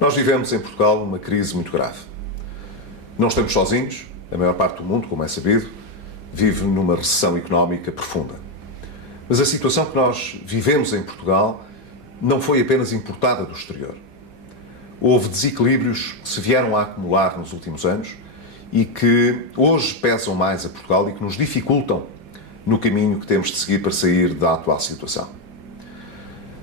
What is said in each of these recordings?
Nós vivemos em Portugal uma crise muito grave. Não estamos sozinhos, a maior parte do mundo, como é sabido, vive numa recessão económica profunda. Mas a situação que nós vivemos em Portugal não foi apenas importada do exterior. Houve desequilíbrios que se vieram a acumular nos últimos anos e que hoje pesam mais a Portugal e que nos dificultam no caminho que temos de seguir para sair da atual situação.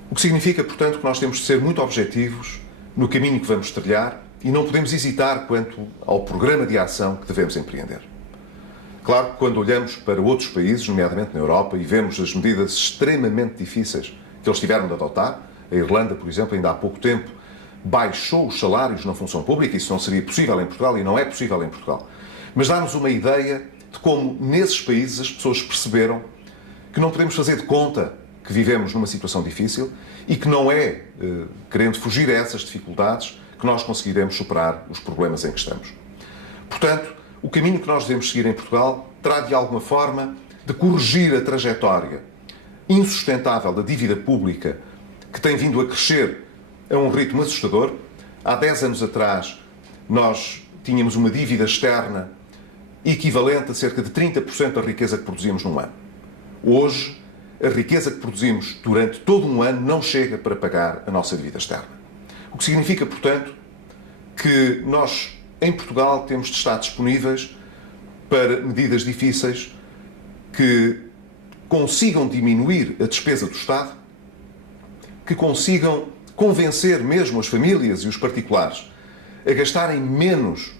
O que significa, portanto, que nós temos de ser muito objetivos no caminho que vamos trilhar e não podemos hesitar quanto ao programa de ação que devemos empreender. Claro que quando olhamos para outros países, nomeadamente na Europa, e vemos as medidas extremamente difíceis que eles tiveram de adotar, a Irlanda, por exemplo, ainda há pouco tempo, baixou os salários na função pública, isso não seria possível em Portugal e não é possível em Portugal. Mas dá-nos uma ideia de como nesses países as pessoas perceberam que não podemos fazer de conta que vivemos numa situação difícil e que não é querendo fugir a essas dificuldades que nós conseguiremos superar os problemas em que estamos. Portanto, o caminho que nós devemos seguir em Portugal terá de alguma forma de corrigir a trajetória insustentável da dívida pública que tem vindo a crescer a um ritmo assustador. Há 10 anos atrás nós tínhamos uma dívida externa equivalente a cerca de 30% da riqueza que produzíamos num ano. Hoje, a riqueza que produzimos durante todo um ano não chega para pagar a nossa dívida externa. O que significa, portanto, que nós, em Portugal, temos de estar disponíveis para medidas difíceis que consigam diminuir a despesa do Estado, que consigam convencer mesmo as famílias e os particulares a gastarem menos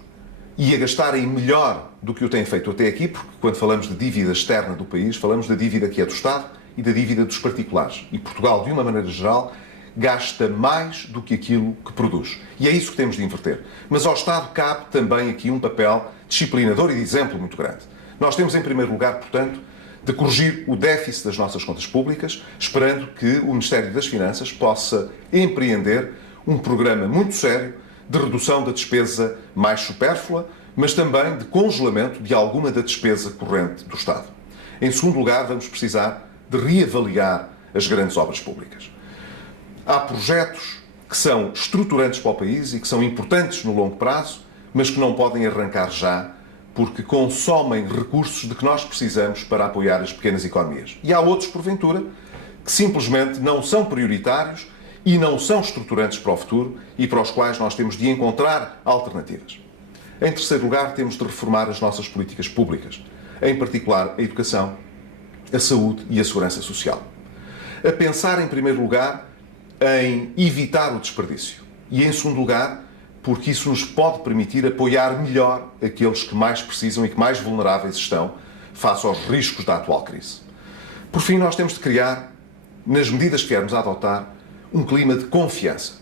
e a gastarem melhor do que o têm feito até aqui, porque quando falamos de dívida externa do país, falamos da dívida que é do Estado e da dívida dos particulares. E Portugal, de uma maneira geral, gasta mais do que aquilo que produz. E é isso que temos de inverter. Mas ao Estado cabe também aqui um papel disciplinador e de exemplo muito grande. Nós temos, em primeiro lugar, portanto, de corrigir o déficit das nossas contas públicas, esperando que o Ministério das Finanças possa empreender um programa muito sério de redução da despesa mais supérflua, mas também de congelamento de alguma da despesa corrente do Estado. Em segundo lugar, vamos precisar de reavaliar as grandes obras públicas. Há projetos que são estruturantes para o país e que são importantes no longo prazo, mas que não podem arrancar já, porque consomem recursos de que nós precisamos para apoiar as pequenas economias. E há outros, porventura, que simplesmente não são prioritários e não são estruturantes para o futuro e para os quais nós temos de encontrar alternativas. Em terceiro lugar, temos de reformar as nossas políticas públicas, em particular a educação, a saúde e a segurança social. A pensar, em primeiro lugar, em evitar o desperdício. E, em segundo lugar, porque isso nos pode permitir apoiar melhor aqueles que mais precisam e que mais vulneráveis estão face aos riscos da atual crise. Por fim, nós temos de criar, nas medidas que viermos a adotar, um clima de confiança.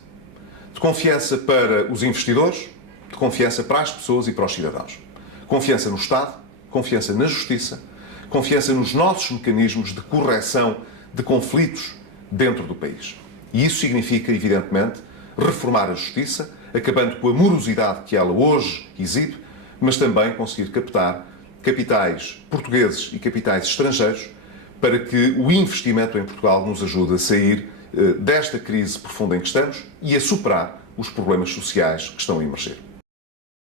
De confiança para os investidores, de confiança para as pessoas e para os cidadãos. Confiança no Estado, confiança na Justiça, confiança nos nossos mecanismos de correção de conflitos dentro do país. E isso significa, evidentemente, reformar a Justiça, acabando com a morosidade que ela hoje exibe, mas também conseguir captar capitais portugueses e capitais estrangeiros para que o investimento em Portugal nos ajude a sair desta crise profunda em que estamos e a superar os problemas sociais que estão a emergir.